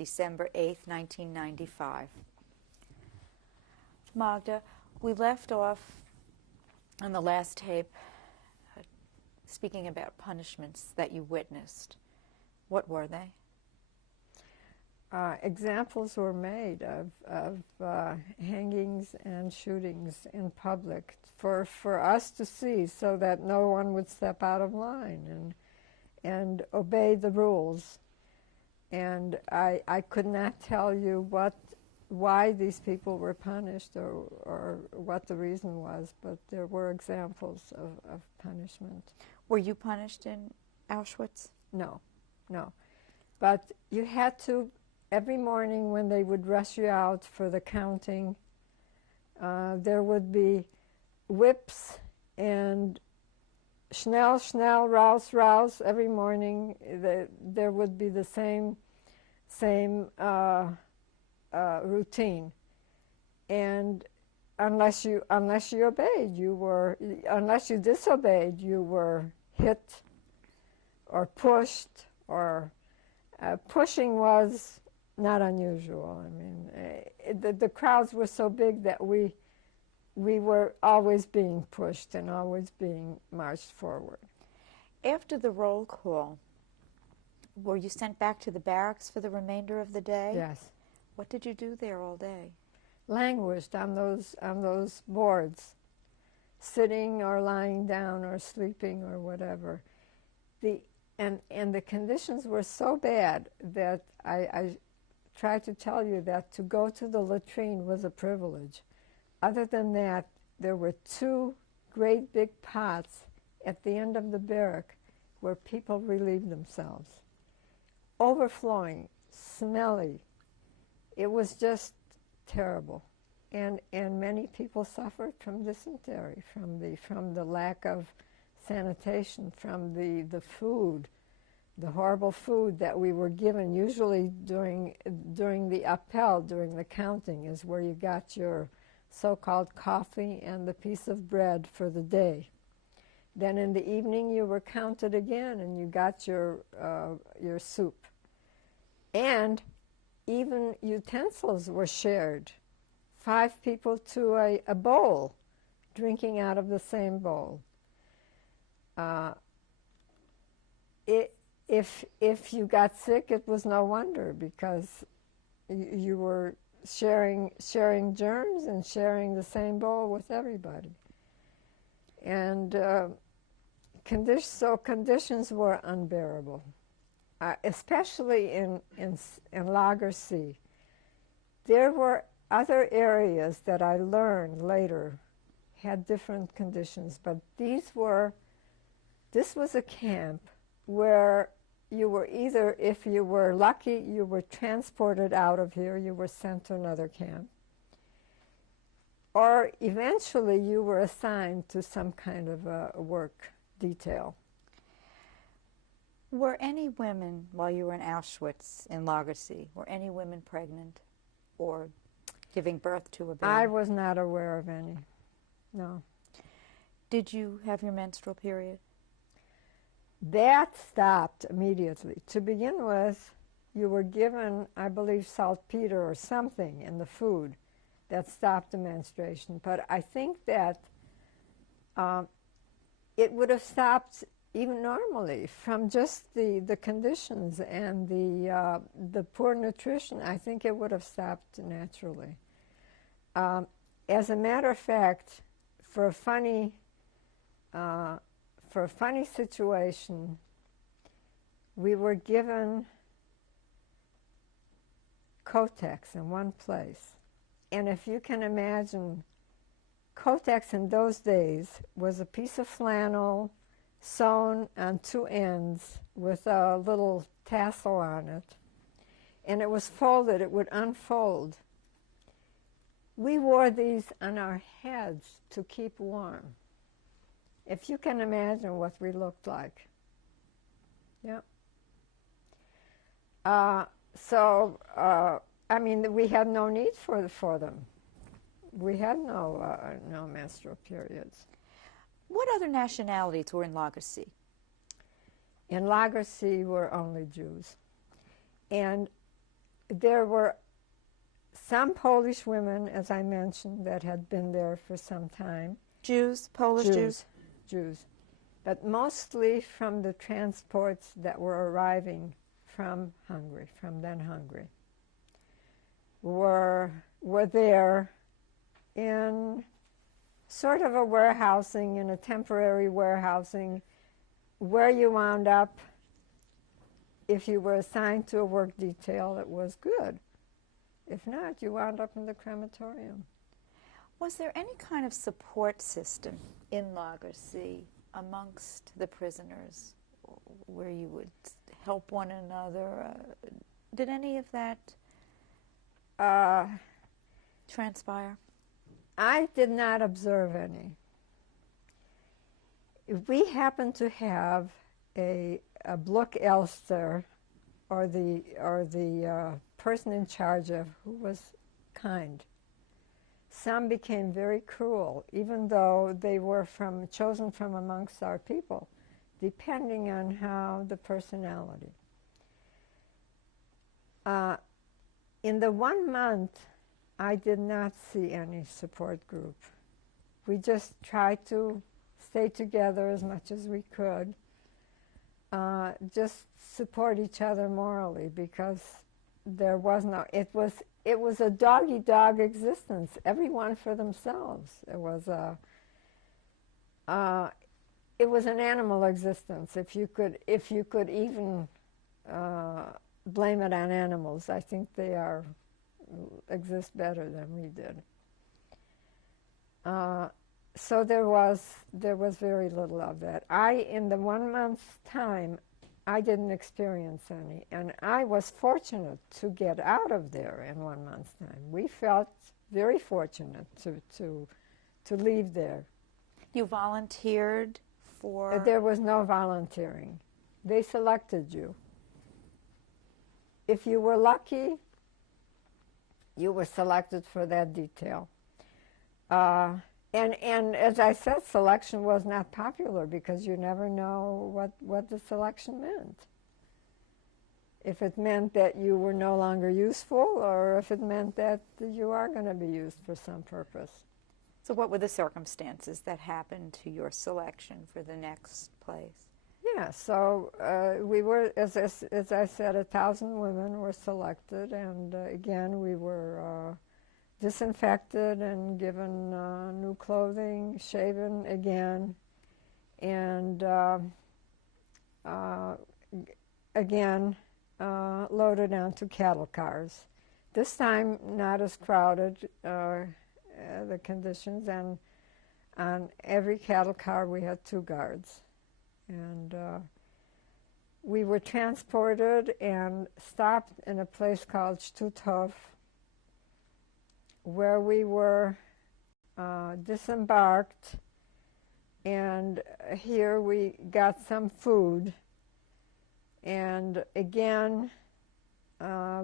December 8th, 1995. Magda, we left off on the last tape speaking about punishments that you witnessed. What were they? Examples were made of hangings and shootings in public for us to see, so that no one would step out of line and obey the rules. And I could not tell you why these people were punished or what the reason was, but there were examples of punishment. Were you punished in Auschwitz? No. But you had to, every morning when they would rush you out for the counting, there would be whips and schnell, schnell, raus, raus. Every morning there would be the same routine. And unless you obeyed, unless you disobeyed, you were hit or pushed, or pushing was not unusual. I mean, the crowds were so big that we were always being pushed and always being marched forward. After the roll call, were you sent back to the barracks for the remainder of the day? Yes. What did you do there all day? Languished on those boards, sitting or lying down or sleeping or whatever. And the conditions were so bad that I tried to tell you that to go to the latrine was a privilege. Other than that, there were two great big pots at the end of the barrack where people relieved themselves. Overflowing, smelly. It was just terrible. And many people suffered from dysentery, from the lack of sanitation, from the food, the horrible food that we were given. Usually during the appel, during the counting, is where you got your so-called coffee and the piece of bread for the day. Then in the evening you were counted again and you got your soup. And even utensils were shared. 5 people to a bowl, drinking out of the same bowl. If you got sick, it was no wonder, because you were sharing germs and sharing the same bowl with everybody. And conditions were unbearable, especially in Lager C. There were other areas that I learned later had different conditions, but this was a camp where you were either, if you were lucky, you were transported out of here, you were sent to another camp, or eventually you were assigned to some kind of a work detail. Were any women, while you were in Auschwitz, in Lager C, were any women pregnant or giving birth to a baby? I was not aware of any, no. Did you have your menstrual period? That stopped immediately. To begin with, you were given, I believe, saltpeter or something in the food that stopped the menstruation. But I think that it would have stopped even normally from just the conditions and the poor nutrition. I think it would have stopped naturally. As a matter of fact, for a funny situation, we were given Kotex in one place. And if you can imagine, Kotex in those days was a piece of flannel sewn on 2 ends with a little tassel on it. And it was folded, it would unfold. We wore these on our heads to keep warm. If you can imagine what we looked like. Yeah. I mean, we had no need for them. We had no menstrual periods. What other nationalities were in Lager C? In Lager C were only Jews. And there were some Polish women, as I mentioned, that had been there for some time. Jews, Polish Jews? Jews. But mostly from the transports that were arriving from Hungary, from then Hungary, were there in sort of a warehousing, in a temporary warehousing, where you wound up. If you were assigned to a work detail, it was good. If not, you wound up in the crematorium. Was there any kind of support system in Lager C amongst the prisoners where you would help one another? Did any of that transpire? I did not observe any. We happened to have a Block Elster, or the person in charge of, who was kind. Some became very cruel, even though they were chosen from amongst our people, depending on how the personality. In the 1 month, I did not see any support group. We just tried to stay together as much as we could, just support each other morally, because there was no, it was a dog-eat-dog existence, everyone for themselves. It was an animal existence, if you could even blame it on animals. I think they exist better than we did. So there was very little of that. In the 1 month's time, I didn't experience any, and I was fortunate to get out of there in 1 month's time. We felt very fortunate to leave there. You volunteered for? There was no volunteering. They selected you. If you were lucky, you were selected for that detail. And as I said, selection was not popular because you never know what the selection meant. If it meant that you were no longer useful, or if it meant that you are going to be used for some purpose. So what were the circumstances that happened to your selection for the next place? Yeah, so we were, as I said, 1,000 women were selected, and again, we were disinfected and given new clothing, shaven again, and again loaded onto cattle cars. This time not as crowded, the conditions, and on every cattle car we had 2 guards. And we were transported and stopped in a place called Stutthof, where we were disembarked, and here we got some food, and again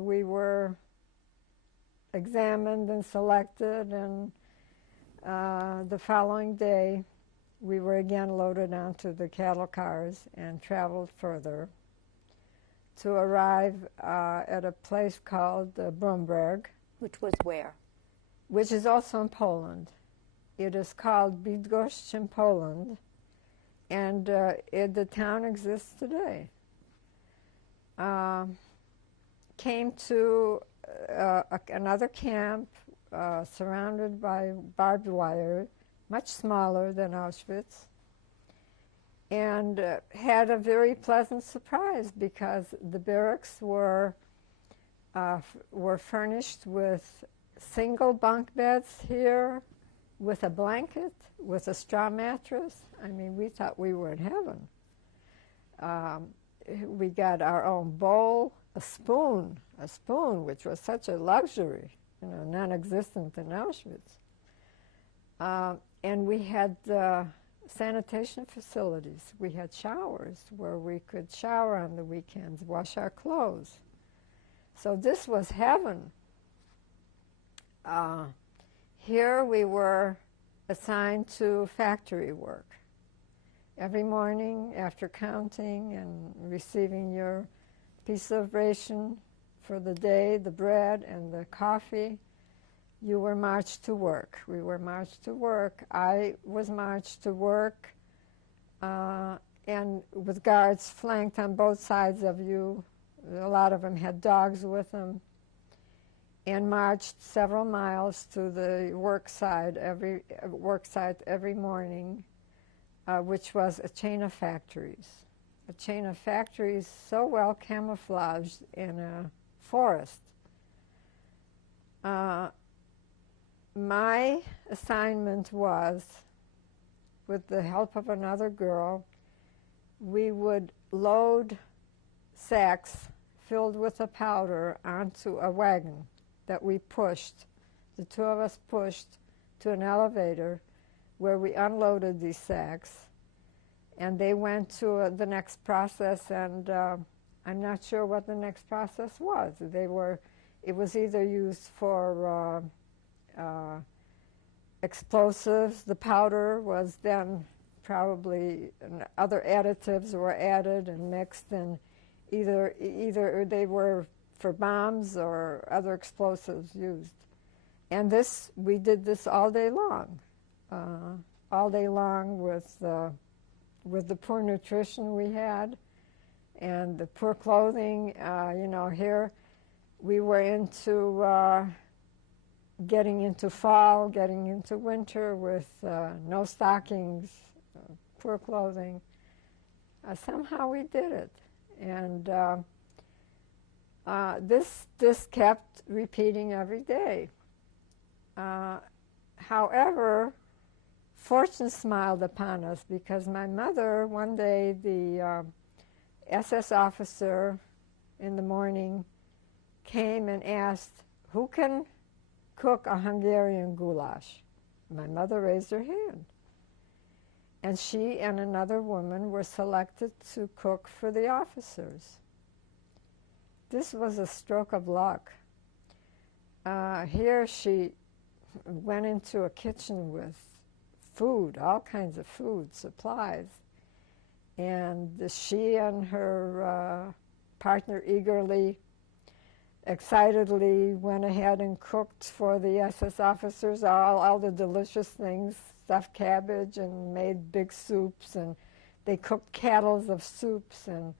we were examined and selected, and the following day we were again loaded onto the cattle cars and traveled further to arrive at a place called Bromberg. Which was where? Which is also in Poland. It is called Bydgoszcz in Poland, and the town exists today. Came to another camp surrounded by barbed wire, much smaller than Auschwitz, and had a very pleasant surprise because the barracks were furnished with single bunk beds here, with a blanket, with a straw mattress. I mean, we thought we were in heaven. We got our own bowl, a spoon, which was such a luxury, non-existent in Auschwitz. And we had sanitation facilities. We had showers where we could shower on the weekends, wash our clothes. So this was heaven. Here we were assigned to factory work. Every morning after counting and receiving your piece of ration for the day, the bread and the coffee, you were marched to work. We were marched to work. I was marched to work, and with guards flanked on both sides of you. A lot of them had dogs with them, and marched several miles to the work site every morning, which was a chain of factories. A chain of factories so well camouflaged in a forest. My assignment was, with the help of another girl, we would load sacks filled with the powder onto a wagon that we pushed. The two of us pushed to an elevator where we unloaded these sacks, and they went to the next process, and I'm not sure what the next process was. It was either used for explosives. The powder was then probably, other additives were added and mixed, and either they were for bombs or other explosives used. And we did this all day long with the poor nutrition we had and the poor clothing. Here we were into getting into fall, getting into winter with no stockings, poor clothing. Somehow we did it. And this kept repeating every day. However, fortune smiled upon us, because my mother, one day, the SS officer in the morning came and asked, "Who can cook a Hungarian goulash?" My mother raised her hand. And she and another woman were selected to cook for the officers. This was a stroke of luck. Here she went into a kitchen with food, all kinds of food, supplies. And she and her partner excitedly went ahead and cooked for the SS officers all the delicious things, stuffed cabbage, and made big soups, and they cooked kettles of soups and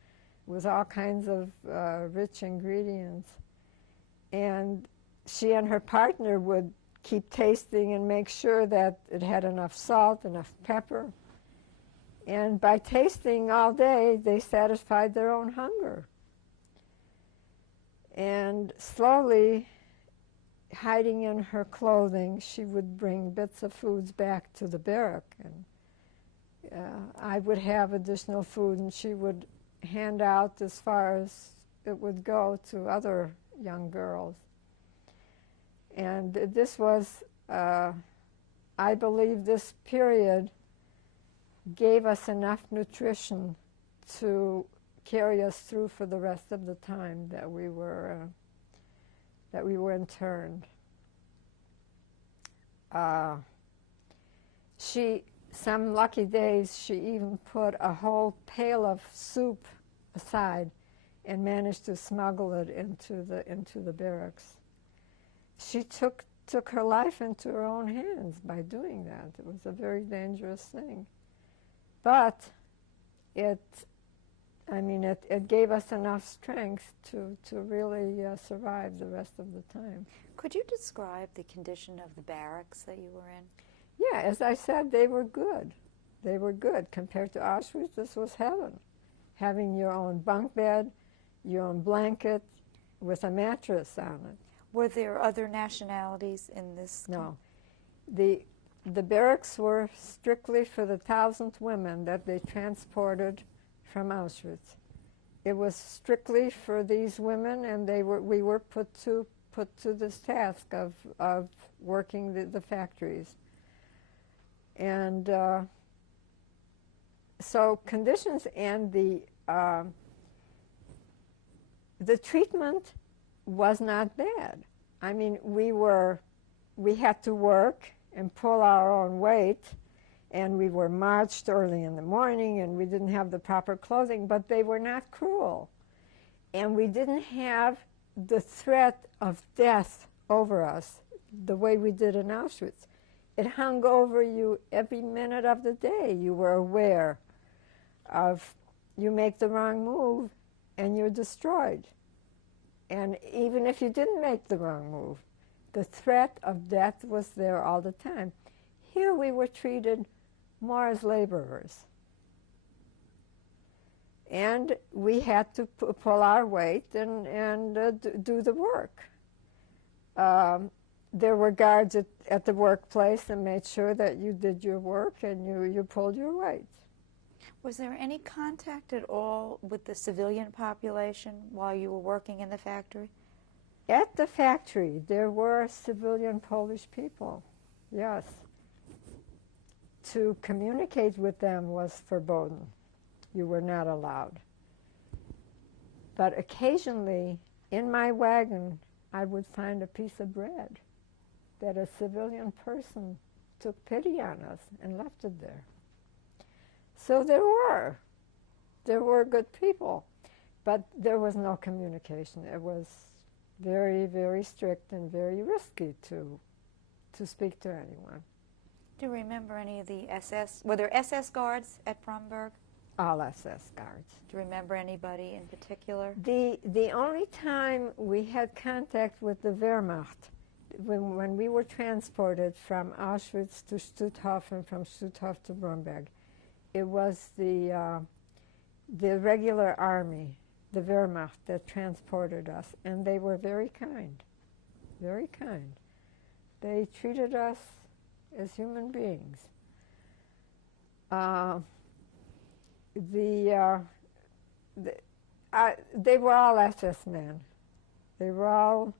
with all kinds of rich ingredients. And she and her partner would keep tasting and make sure that it had enough salt, enough pepper. And by tasting all day, they satisfied their own hunger. And slowly, hiding in her clothing, she would bring bits of foods back to the barrack. And I would have additional food, and she would hand out as far as it would go to other young girls. And this was, I believe this period gave us enough nutrition to carry us through for the rest of the time that we were interned. Some lucky days, she even put a whole pail of soup aside and managed to smuggle it into the barracks. She took her life into her own hands by doing that. It was a very dangerous thing. But it gave us enough strength to really survive the rest of the time. Could you describe the condition of the barracks that you were in? Yeah, as I said, they were good. They were good. Compared to Auschwitz, this was heaven. Having your own bunk bed, your own blanket, with a mattress on it. Were there other nationalities in this? No. The barracks were strictly for the 1,000 women that they transported from Auschwitz. It was strictly for these women, and we were put to this task of working the factories. And so conditions and the treatment was not bad. I mean, we had to work and pull our own weight, and we were marched early in the morning, and we didn't have the proper clothing, but they were not cruel. And we didn't have the threat of death over us, the way we did in Auschwitz, it hung over you every minute of the day. You were aware of, you make the wrong move and you're destroyed. And even if you didn't make the wrong move, the threat of death was there all the time. Here we were treated more as laborers. And we had to pull our weight and do the work. There were guards at the workplace that made sure that you did your work and you pulled your weight. Was there any contact at all with the civilian population while you were working in the factory? At the factory, there were civilian Polish people, yes. To communicate with them was verboten. You were not allowed. But occasionally, in my wagon, I would find a piece of bread that a civilian person took pity on us and left it there. So there were good people, but there was no communication. It was very, very strict and very risky to speak to anyone. Do you remember any of the SS? Were there SS guards at Bromberg? All SS guards. Do you remember anybody in particular? The only time we had contact with the Wehrmacht, when we were transported from Auschwitz to Stutthof and from Stutthof to Bromberg, it was the regular army, the Wehrmacht, that transported us, and they were very kind, very kind. They treated us as human beings. They were all SS men. They were all,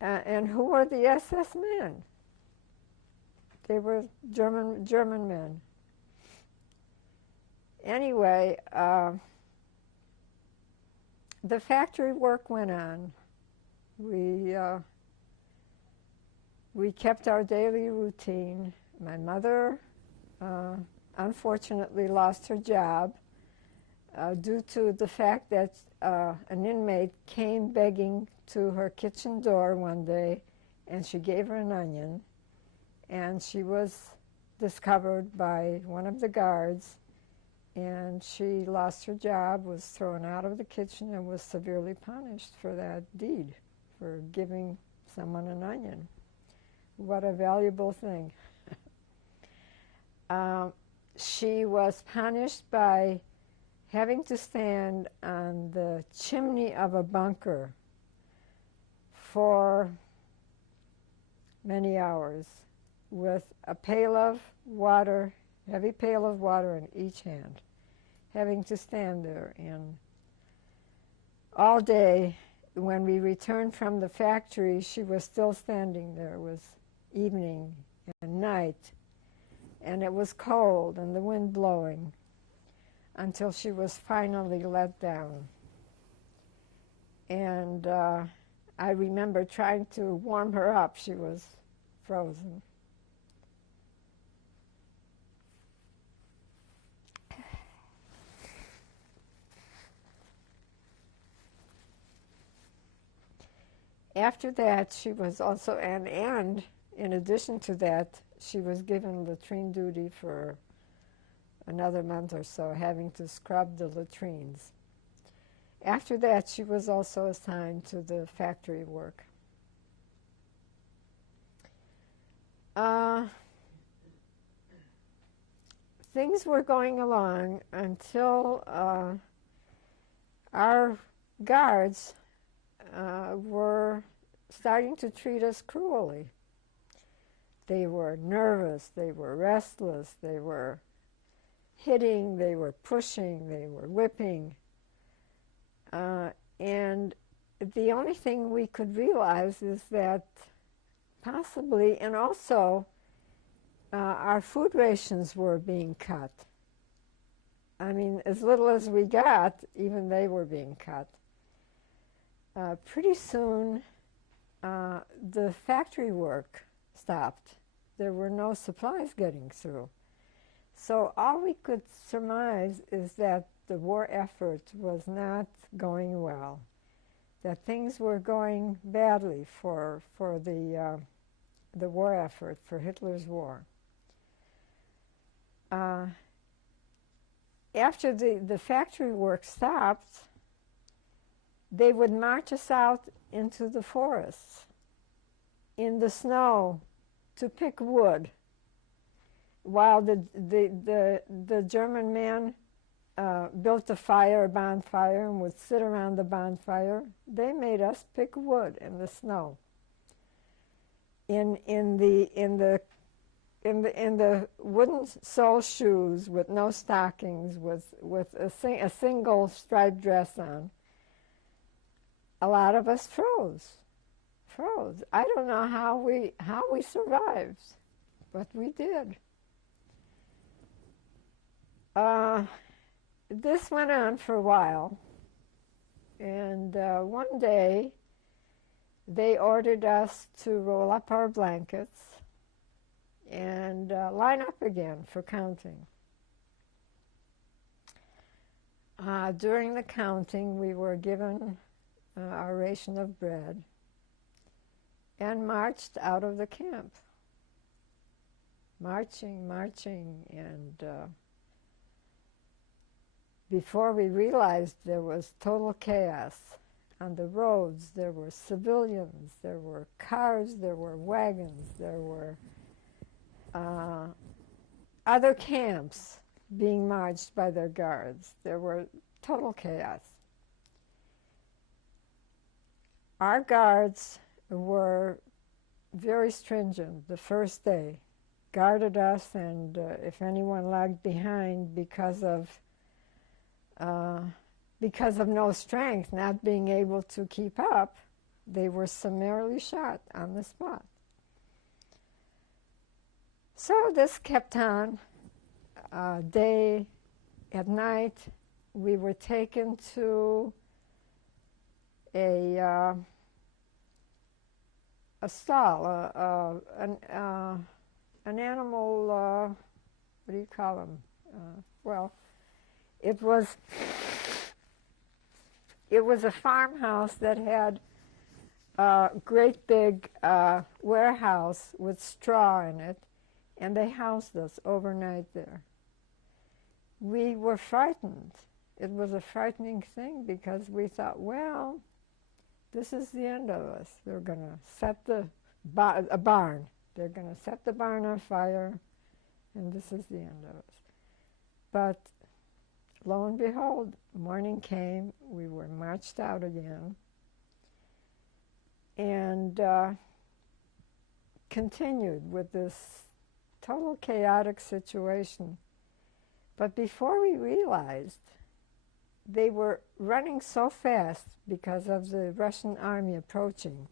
and who were the SS men? They were German men. Anyway, the factory work went on. We kept our daily routine. My mother unfortunately lost her job due to the fact that an inmate came begging to her kitchen door one day, and she gave her an onion, and she was discovered by one of the guards, and she lost her job, was thrown out of the kitchen, and was severely punished for that deed, for giving someone an onion. What a valuable thing. She was punished by having to stand on the chimney of a bunker for many hours with a pail of water, heavy pail of water in each hand, having to stand there. And all day, when we returned from the factory, she was still standing there. It was evening and night, and it was cold and the wind blowing, until she was finally let down. And I remember trying to warm her up. She was frozen. After that, she was also, and in addition to that, she was given latrine duty for another month or so, having to scrub the latrines. After that, she was also assigned to the factory work. Things were going along until our guards were starting to treat us cruelly. They were nervous, they were restless, they were hitting, they were pushing, they were whipping. And the only thing we could realize is that possibly, and also our food rations were being cut. I mean, as little as we got, even they were being cut. Pretty soon, the factory work stopped. There were no supplies getting through. So all we could surmise is that the war effort was not going well. that things were going badly for the war effort, for Hitler's war. After the factory work stopped, they would march us out into the forests in the snow to pick wood, while the German man built a bonfire, and would sit around the bonfire. They made us pick wood in the snow. In the wooden sole shoes with no stockings, with a single striped dress on. A lot of us froze. I don't know how we survived, but we did. This went on for a while, and one day they ordered us to roll up our blankets and line up again for counting. During the counting, we were given our ration of bread and marched out of the camp. Marching, and before we realized, there was total chaos. On the roads, there were civilians, there were cars, there were wagons, there were other camps being marched by their guards. There were total chaos. Our guards were very stringent the first day, guarded us, and if anyone lagged behind because of no strength, not being able to keep up, they were summarily shot on the spot. So this kept on. Day, at night, we were taken to a stall, an animal, what do you call them? Well, it was a farmhouse that had a great big warehouse with straw in it, and they housed us overnight there. We were frightened. It was a frightening thing because we thought, well, this is the end of us. They're going to set a barn. They're going to set the barn on fire, and this is the end of us. But lo and behold, morning came, we were marched out again, and continued with this total chaotic situation. But before we realized, they were running so fast because of the Russian army approaching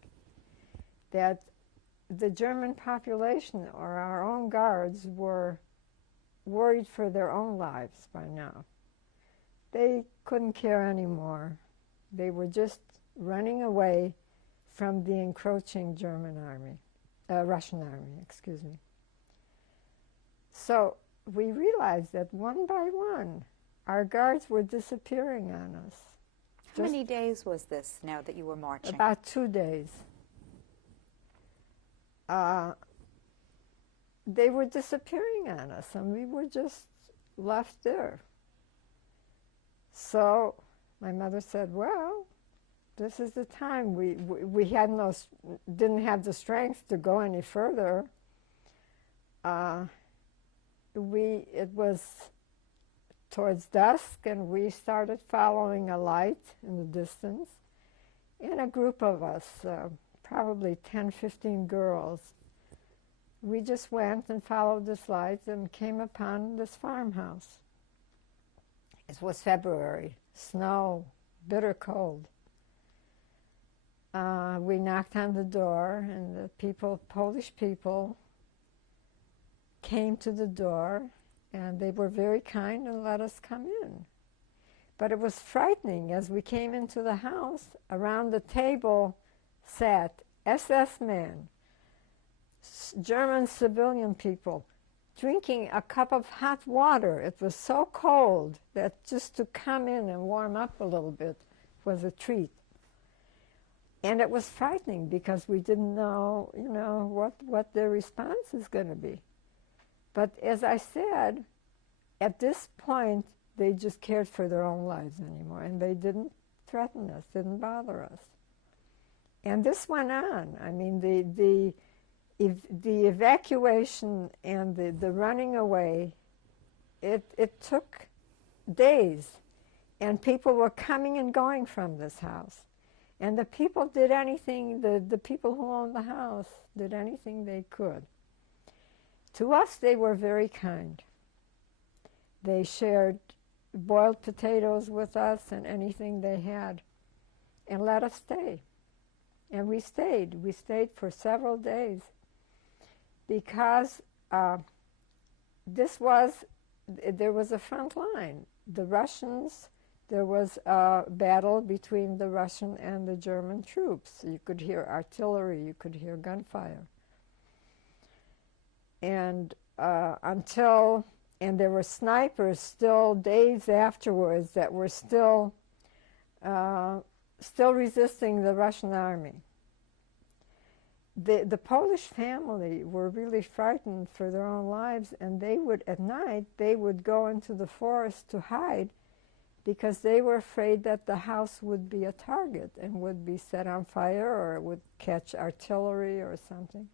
that the German population, or our own guards, were worried for their own lives by now. They couldn't care anymore. They were just running away from the encroaching Russian army, excuse me. So we realized that one by one, our guards were disappearing on us. How many days was this now that you were marching? About 2 days. They were disappearing on us, and we were just left there. So my mother said, well, this is the time. We didn't have the strength to go any further. It was towards dusk, and we started following a light in the distance. And a group of us, probably 10, 15 girls, we just went and followed this light and came upon this farmhouse. It was February, snow, bitter cold. We knocked on the door, and the Polish people, came to the door, and they were very kind and let us come in. But it was frightening. As we came into the house, around the table sat SS men, German civilian people, drinking a cup of hot water. It was so cold that just to come in and warm up a little bit was a treat. And it was frightening because we didn't know, you know, what their response is going to be. But as I said, at this point, they just cared for their own lives anymore, and they didn't threaten us, didn't bother us. And this went on. I mean, the evacuation and the running away, it took days, and people were coming and going from this house. And the people did anything, the people who owned the house did anything they could. To us, they were very kind. They shared boiled potatoes with us and anything they had, and let us stay. And we stayed. We stayed for several days because there was a front line. The Russians, there was a battle between the Russian and the German troops. You could hear artillery, you could hear gunfire. And and there were snipers still days afterwards that were still resisting the Russian army. The Polish family were really frightened for their own lives, and they would, at night, they would go into the forest to hide because they were afraid that the house would be a target and would be set on fire or it would catch artillery or something.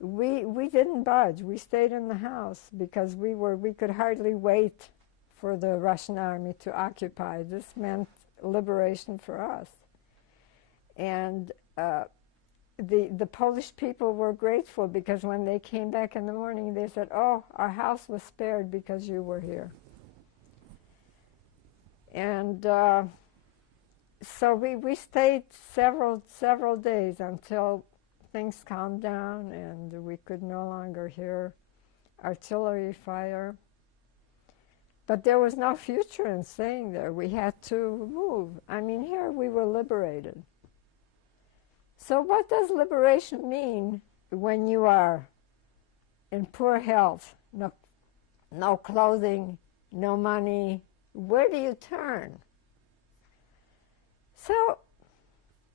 We didn't budge. We stayed in the house because we could hardly wait for the Russian army to occupy. This meant liberation for us. And the Polish people were grateful because when they came back in the morning, they said, "Oh, our house was spared because you were here." And so we stayed several days until things calmed down and we could no longer hear artillery fire. But there was no future in staying there. We had to move. I mean, here we were liberated. So what does liberation mean when you are in poor health, no clothing, no money? Where do you turn? So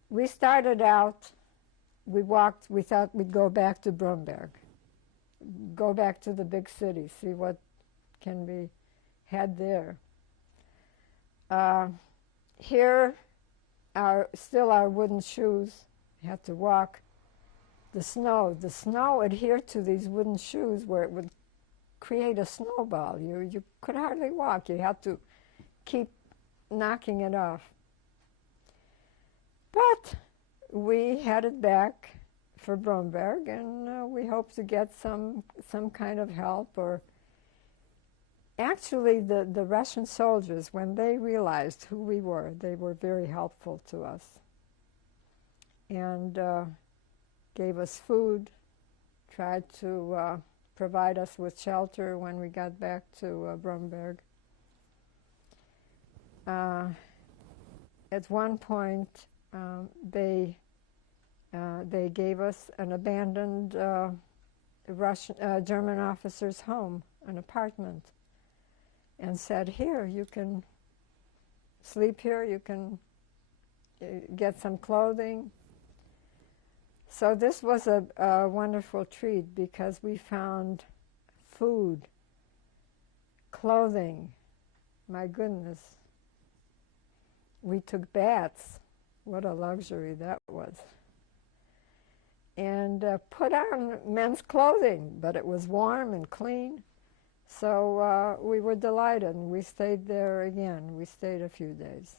we started out, we walked, we thought we'd go back to Bromberg, go back to the big city, see what can be had there. Here are still our wooden shoes. We had to walk. The snow adhered to these wooden shoes where it would create a snowball. You could hardly walk. You had to keep knocking it off. But we headed back for Bromberg, and we hoped to get some kind of help. Or actually, the Russian soldiers, when they realized who we were, they were very helpful to us and gave us food, tried to provide us with shelter when we got back to Bromberg. At one point, they gave us an abandoned German officer's home, an apartment, and said, "Here, you can sleep here, you can get some clothing." So this was a wonderful treat because we found food, clothing, my goodness. We took baths. What a luxury that was. And put on men's clothing, but it was warm and clean. So we were delighted, and we stayed there again. We stayed a few days.